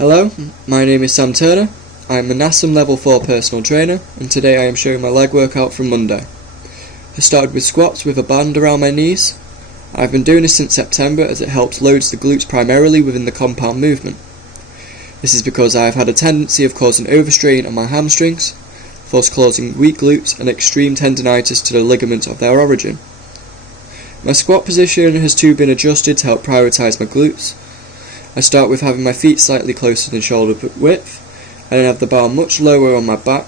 Hello, my name is Sam Turner. I am a NASM Level 4 personal trainer, and today I am showing my leg workout from Monday. I started with squats with a band around my knees. I've been doing this since September as it helps loads the glutes primarily within the compound movement. This is because I have had a tendency of causing overstrain on my hamstrings, thus causing weak glutes and extreme tendinitis to the ligaments of their origin. My squat position has too been adjusted to help prioritise my glutes. I start with having my feet slightly closer than shoulder width, and then have the bar much lower on my back.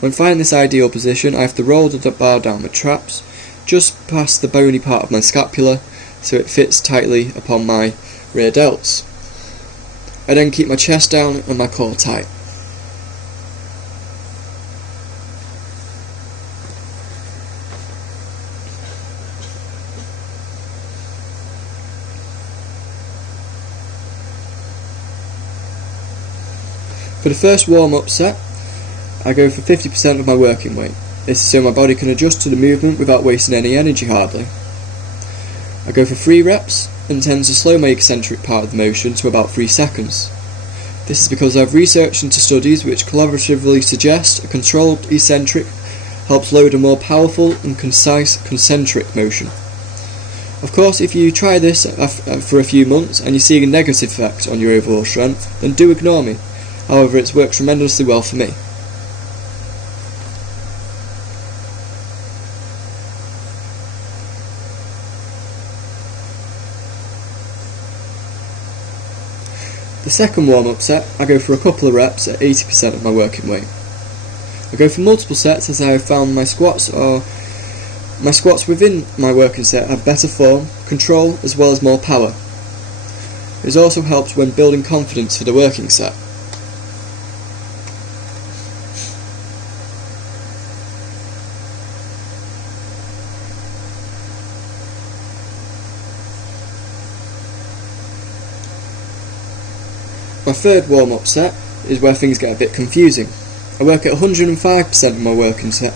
When finding this ideal position, I have to roll the bar down with traps, just past the bony part of my scapula, so it fits tightly upon my rear delts. I then keep my chest down and my core tight. For the first warm-up set, I go for 50% of my working weight. This is so my body can adjust to the movement without wasting any energy hardly. I go for 3 reps and tend to slow my eccentric part of the motion to about 3 seconds. This is because I've researched into studies which collaboratively suggest a controlled eccentric helps load a more powerful and concise concentric motion. Of course, if you try this for a few months and you see a negative effect on your overall strength, then do ignore me. However, it's worked tremendously well for me. The second warm-up set, I go for a couple of reps at 80% of my working weight. I go for multiple sets as I have found my squats within my working set have better form, control, as well as more power. It also helps when building confidence for the working set. My third warm-up set is where things get a bit confusing. I work at 105%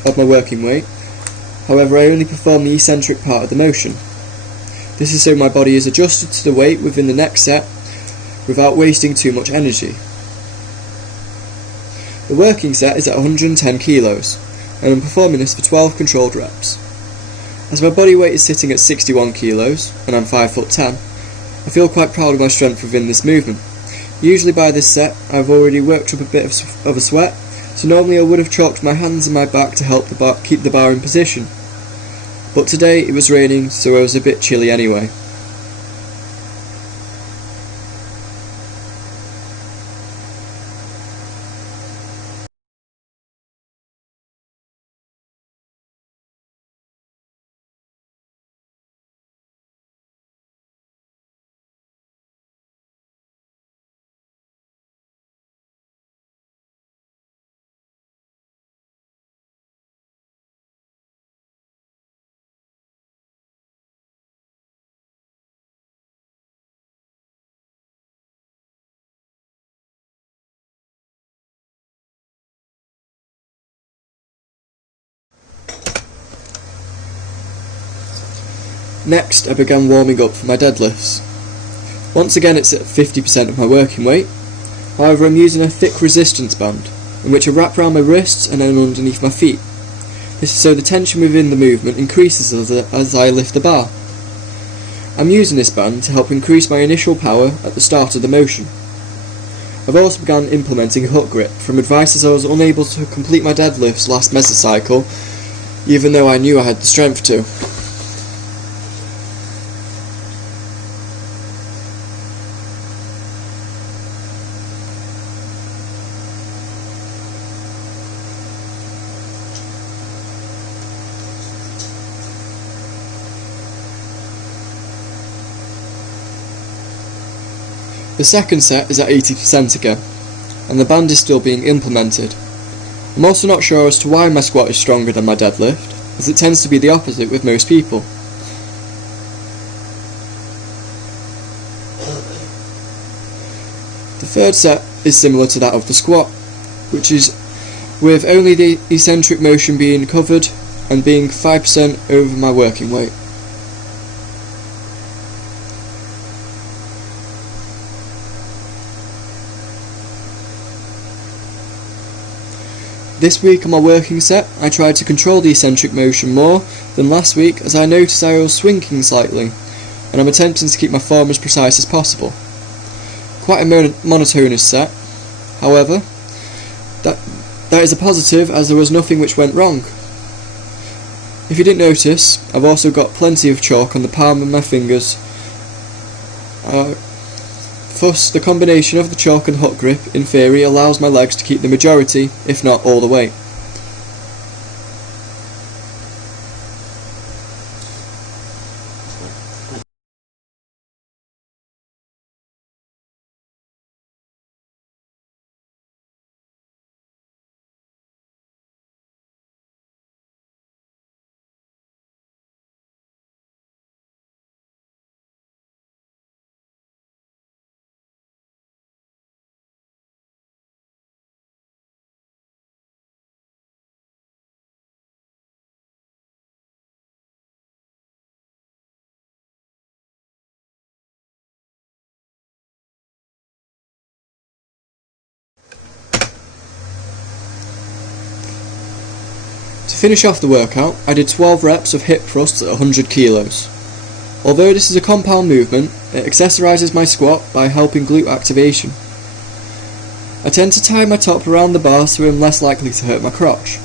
of my working weight, however I only perform the eccentric part of the motion. This is so my body is adjusted to the weight within the next set without wasting too much energy. The working set is at 110 kilos, and I'm performing this for 12 controlled reps. As my body weight is sitting at 61 kilos, and I'm 5'10", I feel quite proud of my strength within this movement. Usually by this set, I've already worked up a bit of a sweat, so normally I would have chalked my hands and my back to help keep the bar in position. But today it was raining, so I was a bit chilly anyway. Next, I began warming up for my deadlifts. Once again it's at 50% of my working weight, however I'm using a thick resistance band, in which I wrap around my wrists and then underneath my feet. This is so the tension within the movement increases as I lift the bar. I'm using this band to help increase my initial power at the start of the motion. I've also begun implementing hook grip from advice as I was unable to complete my deadlifts last mesocycle, even though I knew I had the strength to. The second set is at 80% again, and the band is still being implemented. I'm also not sure as to why my squat is stronger than my deadlift, as it tends to be the opposite with most people. The third set is similar to that of the squat, which is with only the eccentric motion being covered and being 5% over my working weight. This week on my working set, I tried to control the eccentric motion more than last week, as I noticed I was swinging slightly, and I'm attempting to keep my form as precise as possible. Quite a monotonous set, however, that is a positive, as there was nothing which went wrong. If you didn't notice, I've also got plenty of chalk on the palm of my fingers. Thus, the combination of the chalk and hook grip, in theory, allows my legs to keep the majority, if not all the weight. To finish off the workout, I did 12 reps of hip thrusts at 100 kilos. Although this is a compound movement, it accessorises my squat by helping glute activation. I tend to tie my top around the bar so I'm less likely to hurt my crotch.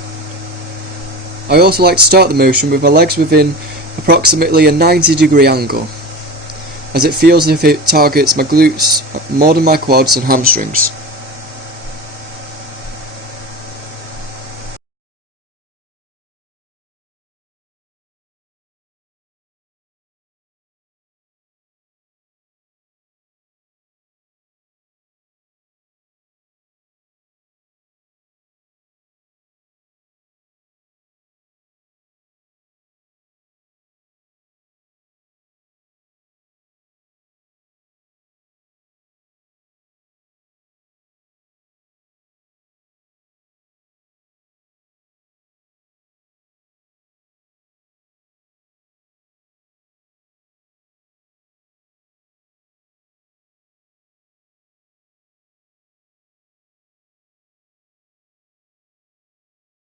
I also like to start the motion with my legs within approximately a 90-degree angle, as it feels as if it targets my glutes more than my quads and hamstrings.